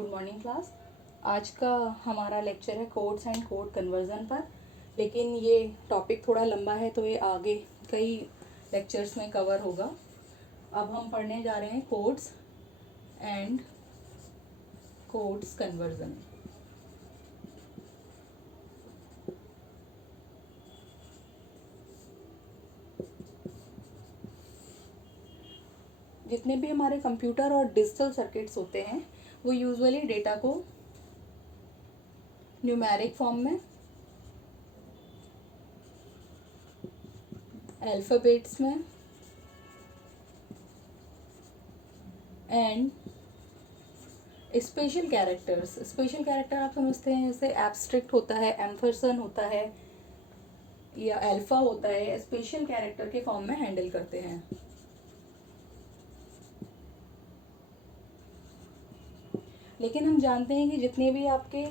Good morning class. आज का हमारा लेक्चर है कोड्स एंड कोड कन्वर्जन पर, लेकिन ये टॉपिक थोड़ा लंबा है तो ये आगे कई लेक्चर्स में कवर होगा। अब हम पढ़ने जा रहे हैं कोड्स एंड कोड्स कन्वर्जन। जितने भी हमारे कंप्यूटर और डिजिटल सर्किट्स होते हैं वो यूजुअली डेटा को न्यूमेरिक फॉर्म में, अल्फ़ाबेट्स में एंड स्पेशल कैरेक्टर आप समझते हैं, जैसे एब्स्ट्रैक्ट होता है, एम्फरसन होता है या अल्फा होता है, स्पेशल कैरेक्टर के फॉर्म में हैंडल करते हैं। लेकिन हम जानते हैं कि जितने भी आपके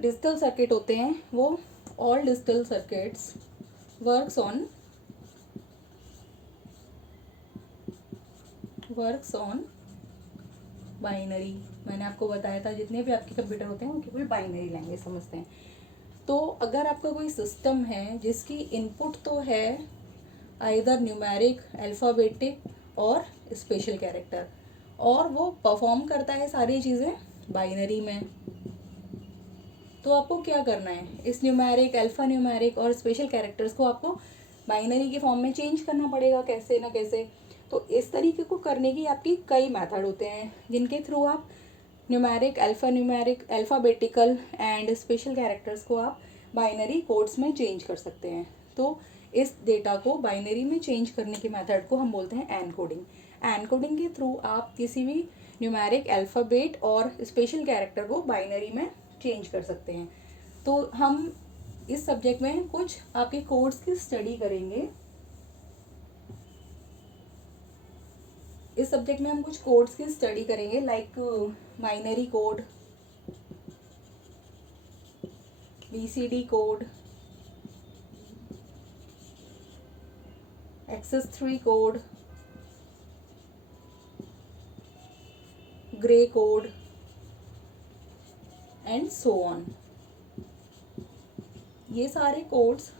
डिजिटल सर्किट होते हैं वो all digital circuits works on binary. मैंने आपको बताया था जितने भी आपके कंप्यूटर होते हैं वो केवल बाइनरी लैंग्वेज समझते हैं। तो अगर आपका कोई सिस्टम है जिसकी इनपुट तो है आइदर न्यूमेरिक, अल्फ़ाबेटिक और स्पेशल कैरेक्टर, और वो परफॉर्म करता है सारी चीज़ें बाइनरी में, तो आपको क्या करना है, इस न्यूमेरिक, अल्फ़ा न्यूमेरिक और स्पेशल कैरेक्टर्स को आपको बाइनरी के फॉर्म में चेंज करना पड़ेगा कैसे ना कैसे। तो इस तरीके को करने की आपकी कई मेथड होते हैं जिनके थ्रू आप numeric, alphabetical and special characters को आप बाइनरी कोड्स में चेंज कर सकते हैं। तो इस डेटा को बाइनरी में चेंज करने की मेथड को हम बोलते हैं एनकोडिंग। एनकोडिंग के थ्रू आप किसी भी न्यूमेरिक, अल्फ़ाबेट और स्पेशल कैरेक्टर को बाइनरी में चेंज कर सकते हैं। तो हम इस सब्जेक्ट में कुछ आपके कोड्स की स्टडी करेंगे। इस सब्जेक्ट में हम कुछ कोड्स की स्टडी करेंगे, like binary code, BCD code, XS3 code, grey code and so on. ये सारे कोड्स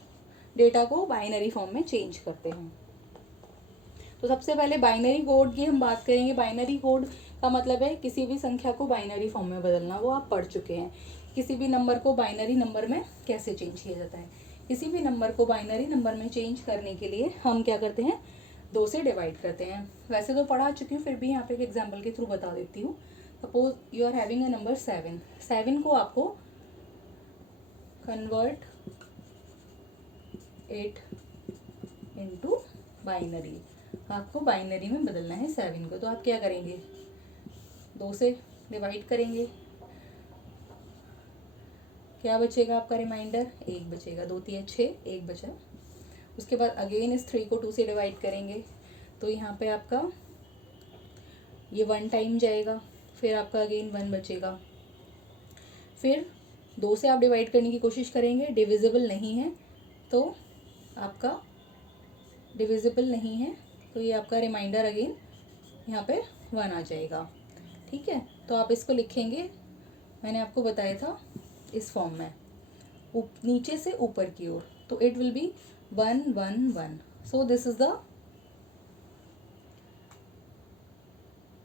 डेटा को बाइनरी फॉर्म में चेंज करते हैं। तो सबसे पहले बाइनरी कोड की हम बात करेंगे। बाइनरी कोड का मतलब है किसी भी संख्या को बाइनरी फॉर्म में बदलना, वो आप पढ़ चुके हैं। किसी भी नंबर को बाइनरी नंबर में कैसे चेंज किया जाता है। किसी भी नंबर को बाइनरी नंबर में चेंज करने के लिए हम क्या करते हैं, 2 से डिवाइड करते हैं। वैसे तो पढ़ा चुकी हूँ, फिर भी यहाँ पे एक एग्जाम्पल के थ्रू बता देती हूँ। Suppose you are having a number 7 को आपको कन्वर्ट इट इनटू बाइनरी, आपको बाइनरी में बदलना है 7 को। तो आप क्या करेंगे, 2 से डिवाइड करेंगे, क्या बचेगा आपका रिमाइंडर, 1 बचेगा। 2 3 6, 1 बचा। उसके बाद अगेन इस 3 को 2 से डिवाइड करेंगे, तो यहाँ पे आपका ये 1 टाइम जाएगा, फिर आपका अगेन 1 बचेगा। फिर 2 से आप डिवाइड करने की कोशिश करेंगे, डिविजिबल नहीं है, तो आपका डिविजिबल नहीं है, तो ये आपका रिमाइंडर अगेन यहाँ पे 1 आ जाएगा। ठीक है, तो आप इसको लिखेंगे, मैंने आपको बताया था इस फॉर्म में, नीचे से ऊपर की ओर, तो it will B 1 1 1। So this is the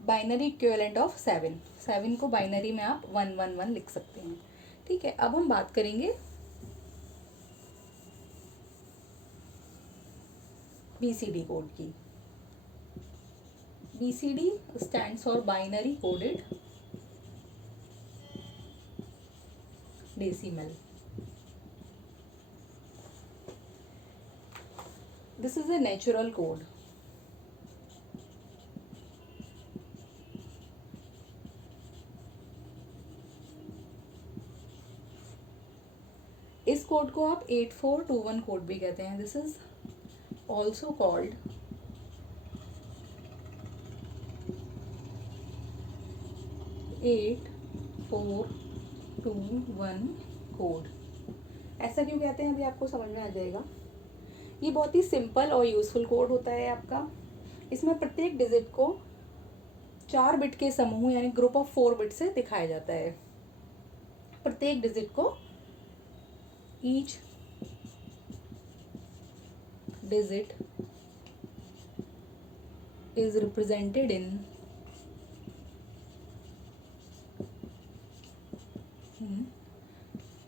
binary equivalent of 7 को बाइनरी में आप 1 1 1 लिख सकते हैं। ठीक है, अब हम बात करेंगे बीसीडी कोड की। BCD stands for binary coded decimal. This is a natural code. इस कोड को आप 8421 कोड भी कहते हैं। This is also called 8421 code. ऐसा क्यों कहते हैं, अभी आपको समझ में आ जाएगा। ये बहुत ही सिंपल और यूजफुल कोड होता है आपका। इसमें प्रत्येक डिजिट को 4 बिट के समूह यानी ग्रुप ऑफ 4 बिट से दिखाया जाता है। प्रत्येक डिजिट को each digit is represented in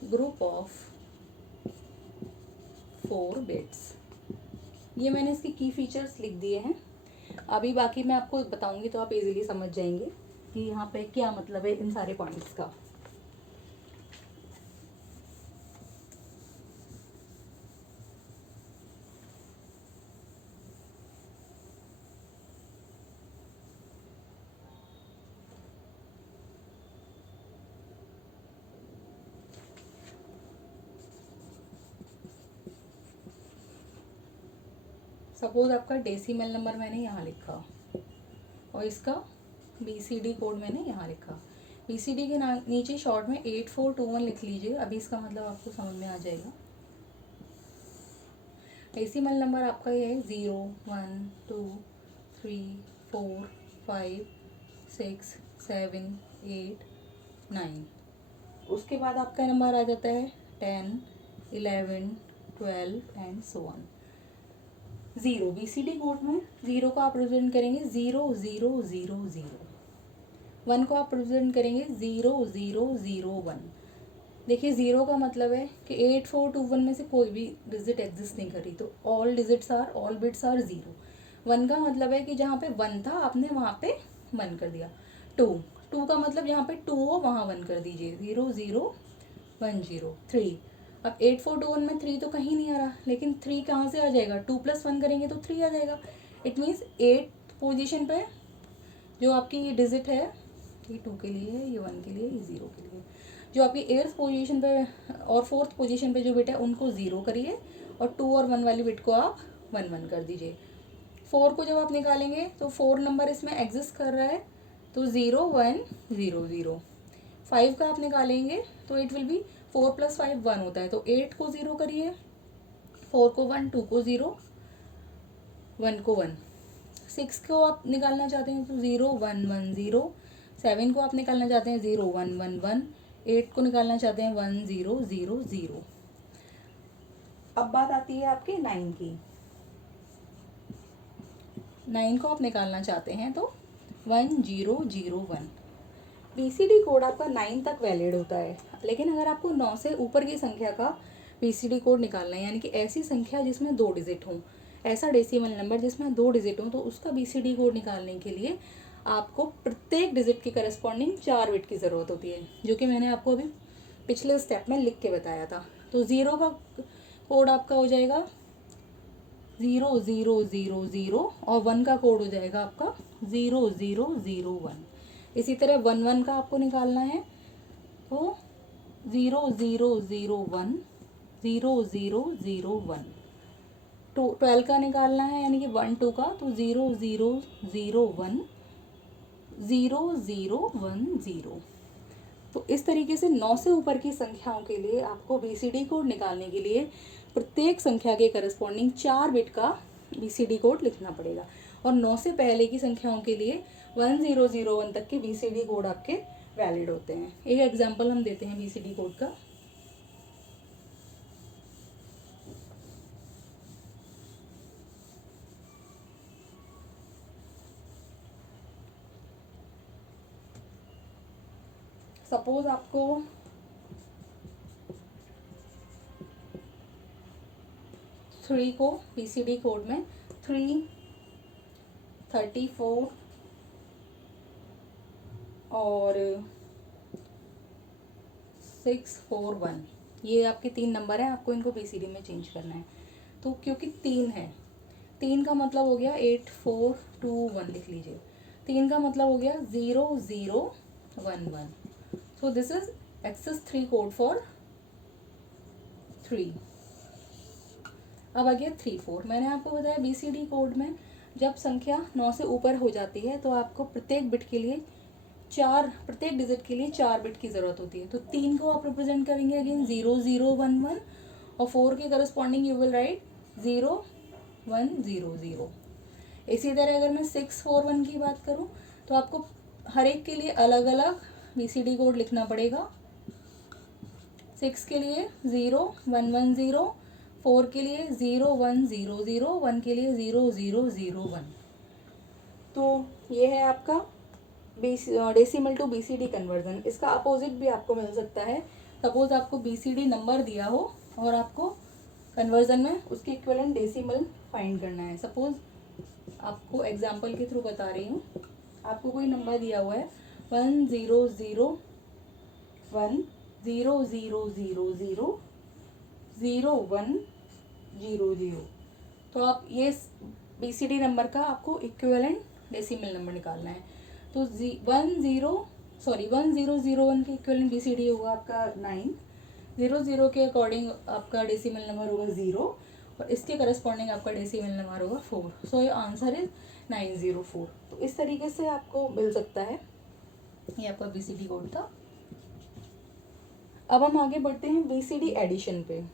group of 4 bits. ये मैंने इसकी की फीचर्स लिख दिए हैं। अभी बाकी मैं आपको बताऊंगी तो आप इजीली समझ जाएंगे कि यहाँ पे क्या मतलब है इन सारे पॉइंट्स का। सपोज आपका डेसिमल नंबर मैंने यहाँ लिखा और इसका BCD कोड मैंने यहाँ लिखा। BCD के नीचे शॉर्ट में 8421 लिख लीजिए। अभी इसका मतलब आपको समझ में आ जाएगा। डेसिमल नंबर आपका ये है 0 1 2 3 4 5 6 7 8 9। उसके बाद आपका नंबर आ जाता है 10 11 12 and so on. 0 BCD code में 0 को आप रिप्रेजेंट करेंगे 0 0 0 0। 1 को आप रिप्रेजेंट करेंगे 0 0 0 1। देखिए 0 का मतलब है कि 8421 में से कोई भी डिजिट एग्जिस्ट नहीं करी, तो ऑल बिट्स आर 0। 1 का मतलब है कि जहाँ पे 1 था आपने वहाँ पे 1 कर दिया। 2 का मतलब जहाँ पे 2 हो वहाँ 1 कर दीजिए। 0 0 1 0। 3 अब 8421 में 3 तो कहीं नहीं आ रहा, लेकिन 3 कहाँ से आ जाएगा? 2 + 1 करेंगे तो 3 आ जाएगा। इट मीन्स 8 पोजीशन पे जो आपकी ये डिजिट है, ये 2 के लिए है, ये 1 के लिए, ये 0 के लिए, जो आपकी 8th पोजीशन पे और 4th पोजीशन पे जो बिट है उनको 0 करिए और 2 और 1 वाली बिट को आप 1 1 कर दीजिए। 4 को जब आप निकालेंगे तो 4 नंबर इसमें एग्जिस्ट कर रहा है, तो 0 1 0 0। 5 का आप निकालेंगे तो इट विल बी 4 + 5 1 होता है, तो 8 को 0 करिए, 4 को 1, 2 को 0, 1 को 1। 6 को आप निकालना चाहते हैं तो 0 1 1 0। 7 को आप निकालना चाहते हैं 0 1 1 1। 8 को निकालना चाहते हैं 1 0 0 0। अब बात आती है आपके 9 की। 9 को आप निकालना चाहते हैं तो 1 0 0 1। BCD कोड आपका 9 तक वैलिड होता है, लेकिन अगर आपको 9 से ऊपर की संख्या का BCD कोड निकालना है, यानी कि ऐसी संख्या जिसमें 2 डिजिट हों, ऐसा डेसिमल नंबर जिसमें 2 डिजिट हों, तो उसका BCD कोड निकालने के लिए आपको प्रत्येक डिजिट की करस्पॉन्डिंग 4 बिट की ज़रूरत होती है, जो कि मैंने आपको अभी पिछले स्टेप में लिख के बताया था। तो 0 का कोड आपका हो जाएगा 0 0 0 0 और 1 का कोड हो जाएगा आपका 0 0 0 1। इसी तरह 1 1 का आपको निकालना है तो 0 0 0 1 0 0 0 1। 12 का निकालना है यानी कि 1 2 का, तो 0 0 0 1 0 0 1 0। तो इस तरीके से 9 से ऊपर की संख्याओं के लिए आपको BCD कोड निकालने के लिए प्रत्येक संख्या के करस्पॉन्डिंग 4 बिट का BCD कोड लिखना पड़ेगा, और 9 से पहले की संख्याओं के लिए 1001 तक के BCD कोड आपके वैलिड होते हैं। एक एग्जांपल हम देते हैं BCD कोड का। सपोज आपको 3 को BCD कोड में 3 34 और 641, ये आपके 3 नंबर हैं, आपको इनको BCD में चेंज करना है। तो क्योंकि 3 है, 3 का मतलब हो गया 8 4 2 1 लिख लीजिए। 3 का मतलब हो गया 0 0 1 1। So this is excess 3 code for 3। अब आ गया 3 4। मैंने आपको बताया BCD कोड में जब संख्या 9 से ऊपर हो जाती है तो आपको प्रत्येक डिजिट के लिए 4 बिट की ज़रूरत होती है। तो 3 को आप रिप्रेजेंट करेंगे अगेन 0 0 1 1, और 4 के करस्पॉन्डिंग यू विल राइट 0 1 0 0। इसी तरह अगर मैं 6 4 1 की बात करूं तो आपको हर एक के लिए अलग अलग BCD कोड लिखना पड़ेगा। 6 के लिए 0110, 4 के लिए 0100, 1 के लिए 0001। तो ये है आपका डेसिमल टू BCD कन्वर्जन। इसका अपोजिट भी आपको मिल सकता है। सपोज आपको BCD नंबर दिया हो और आपको कन्वर्जन में उसकी इक्विवेलेंट डेसिमल फाइंड करना है। सपोज आपको एग्जांपल के थ्रू बता रही हूँ। आपको कोई नंबर दिया हुआ है 10010000100। तो आप ये BCD नंबर का आपको इक्विवेलेंट डेसिमल नंबर निकालना है। तो 1001 के इक्विवेलेंट BCD होगा आपका 9, 00 के अकॉर्डिंग आपका डेसिमल नंबर होगा 0 और इसके करस्पॉन्डिंग आपका डेसिमल नंबर होगा 4। So your answer is 904। तो इस तरीके से आपको मिल सकता है। ये आपका BCD कोड था। अब हम आगे बढ़ते हैं BCD एडिशन पे।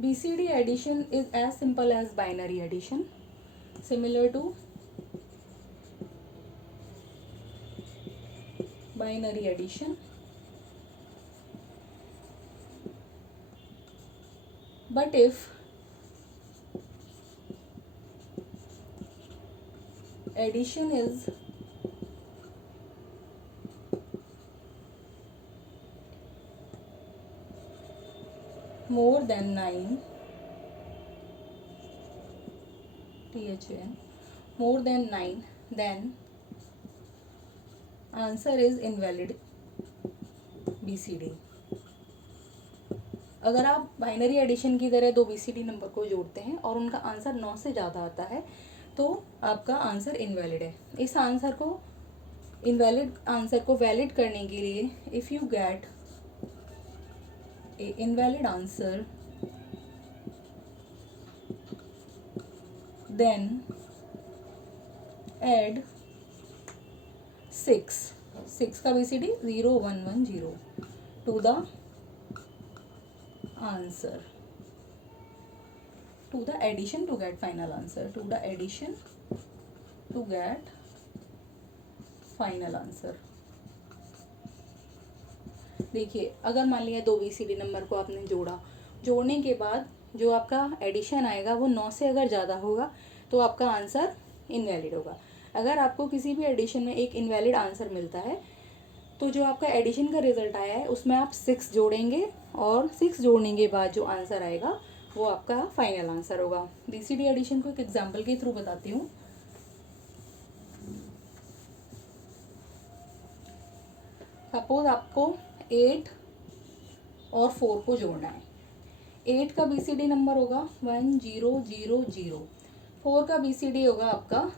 BCD addition is as simple as binary addition, similar to binary addition. But if addition is more than 9, THN, more than 9, then answer is invalid BCD. अगर आप बाइनरी एडिशन की तरह दो BCD नंबर को जोड़ते हैं और उनका आंसर 9 से ज़्यादा आता है तो आपका आंसर इनवैलिड है। इस आंसर को इनवैलिड आंसर को वैलिड करने के लिए if you get a invalid answer then add 6 का BCD 0110 to the answer, to the addition to get final answer, to the addition to get final answer. देखिए अगर मान लिया दो BCD नंबर को आपने जोड़ा, जोड़ने के बाद जो आपका एडिशन आएगा वो 9 से अगर ज़्यादा होगा तो आपका आंसर इनवैलिड होगा। अगर आपको किसी भी एडिशन में एक इनवैलिड आंसर मिलता है तो जो आपका एडिशन का रिजल्ट आया है उसमें आप 6 जोड़ेंगे और 6 जोड़ने के बाद जो आंसर आएगा वो आपका फाइनल आंसर होगा। BCD एडिशन को एक एग्जांपल के थ्रू बताती हूँ। सपोज आपको 8 और 4 को जोड़ना है। 8 का BCD नंबर होगा 1000, 4 का BCD होगा आपका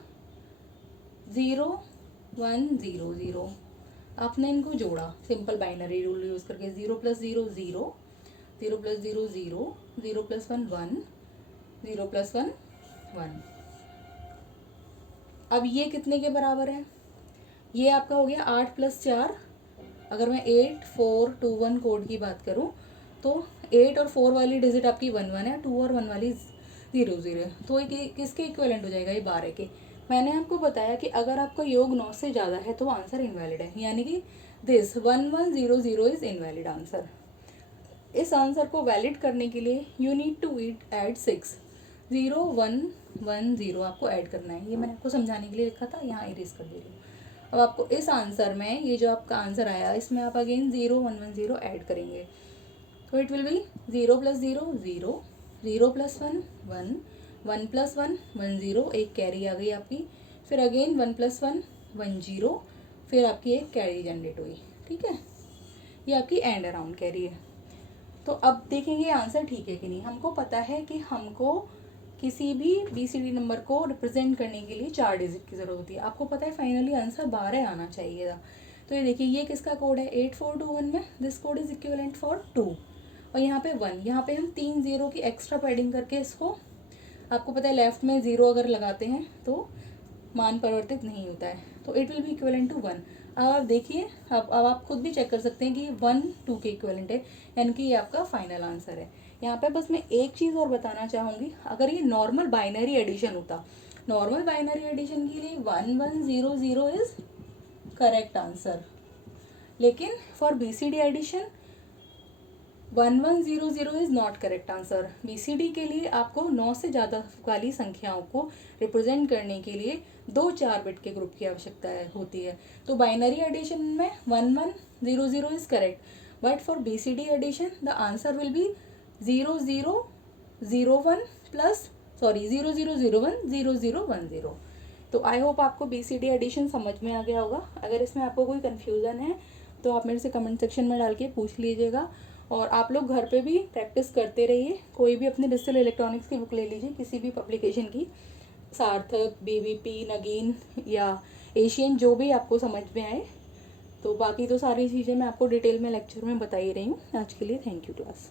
0100। आपने इनको जोड़ा सिंपल बाइनरी रूल यूज़ करके 0 + 0 0, 0 + 0 0, 0 + 1 1, 0 + 1 1। अब ये कितने के बराबर है? ये आपका हो गया 8 + 4। अगर मैं 8421 कोड की बात करूँ तो 8 और 4 वाली डिजिट आपकी 1 1 है, 2 और 1 वाली 0 0 है। तो ये किसके इक्विवेलेंट हो जाएगा? ये 12 के। मैंने आपको बताया कि अगर आपका योग 9 से ज़्यादा है तो आंसर इनवैलिड है, यानी कि दिस 1100 इज़ इनवैलिड आंसर। इस आंसर को वैलिड करने के लिए यू नीड टू ऐड 6, 0110 आपको ऐड करना है। ये मैंने आपको समझाने के लिए लिखा था, यहाँ इरेज कर दे रही हूँ। अब आपको इस आंसर में ये जो आपका आंसर आया इसमें आप अगेन 0110 ऐड करेंगे तो इट विल बी 0 + 0 0, 0 + 1 1, 1 + 1 10, एक कैरी आ गई आपकी। फिर अगेन 1 + 1 10, फिर आपकी एक कैरी जनरेट हुई। ठीक है, ये आपकी एंड अराउंड कैरी है। तो अब देखेंगे आंसर ठीक है कि नहीं। हमको पता है कि हमको किसी भी BCD नंबर को रिप्रेजेंट करने के लिए 4 डिजिट की ज़रूरत होती है। आपको पता है फाइनली आंसर 12 आना चाहिए था। तो ये देखिए ये किसका कोड है? 8421 में this code is equivalent for 2 और यहाँ पे 1। यहाँ पे हम 3 0 की एक्स्ट्रा पैडिंग करके इसको, आपको पता है लेफ्ट में 0 अगर लगाते हैं तो मान परिवर्तित नहीं होता है, तो it will be equivalent to 1। अब देखिए, अब आप खुद भी चेक कर सकते हैं कि 1 2 के इक्विवेलेंट है, यानी कि ये आपका फाइनल आंसर है। यहाँ पे बस मैं एक चीज़ और बताना चाहूँगी, अगर ये नॉर्मल बाइनरी एडिशन होता, नॉर्मल बाइनरी एडिशन के लिए 1100 इज करेक्ट आंसर, लेकिन for BCD addition 1100 is not correct answer. BCD के लिए आपको 9 से ज़्यादा वाली संख्याओं को रिप्रेजेंट करने के लिए 2 4 बिट के ग्रुप की आवश्यकता होती है। तो बाइनरी एडिशन में 1100 is correct, but for BCD addition the answer will be 0001 plus 0001 तो आई होप आपको BCD एडिशन समझ में आ गया होगा। अगर इसमें आपको कोई कन्फ्यूज़न है तो आप मेरे से कमेंट सेक्शन में डाल के पूछ लीजिएगा, और आप लोग घर पे भी प्रैक्टिस करते रहिए। कोई भी अपने डिजिटल इलेक्ट्रॉनिक्स की बुक ले लीजिए, किसी भी पब्लिकेशन की, सार्थक, BVP, नगीन या एशियन, जो भी आपको समझ में आए। तो बाकी तो सारी चीज़ें मैं आपको डिटेल में लेक्चर में बता ही रही हूँ। आज के लिए थैंक यू क्लास।